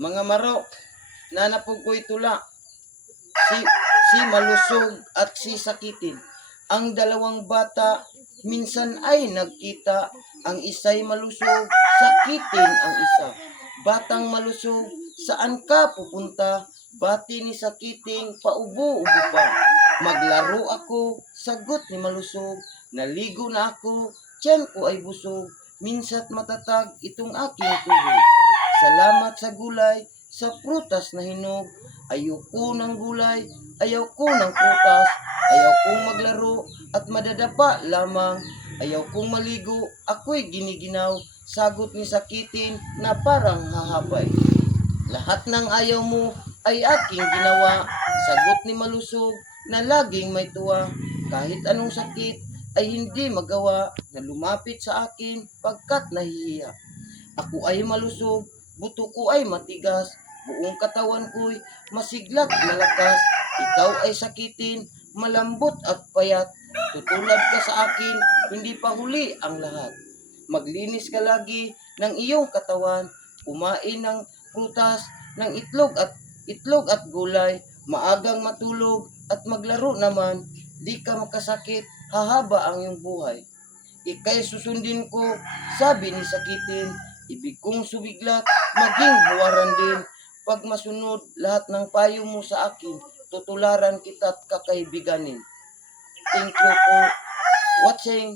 Mga maro, nanapog ko'y tula, si, si malusog at si sakitin. Ang dalawang bata minsan ay nagkita, ang isa'y malusog, sakitin ang isa. Batang malusog, saan ka pupunta? Bati ni sakiting, paubo-ubo pa. Maglaro ako, sagot ni malusog, naligo na ako, tiyan ko ay busog, minsa't matatag itong aking tuhod. Salamat sa gulay, sa prutas na hinog, ayoko ng gulay, ayaw ko ng prutas, ayaw kong maglaro at madadapa lamang, ayaw kong maligo, ako'y giniginaw, sagot ni sakitin na parang hahapay. Lahat ng ayaw mo ay aking ginawa, sagot ni malusog na laging may tuwa, kahit anong sakit ay hindi magawa na lumapit sa akin pagkat nahihiya. Ako ay malusog, buto ko ay matigas, buong katawan ko'y masiglag malakas, ikaw ay sakitin, malambot at payat, tutulad ka sa akin, hindi pa huli ang lahat. Maglinis ka lagi ng iyong katawan, kumain ng prutas, ng itlog at gulay, maagang matulog at maglaro naman, di ka makasakit, hahaba ang iyong buhay. Ika'y susundin ko, sabi ni sakitin, ibig kong subiglat, maging buwaran din. Pag masunod lahat ng payo mo sa akin, tutularan kita't kakaibiganin. Thank you for watching.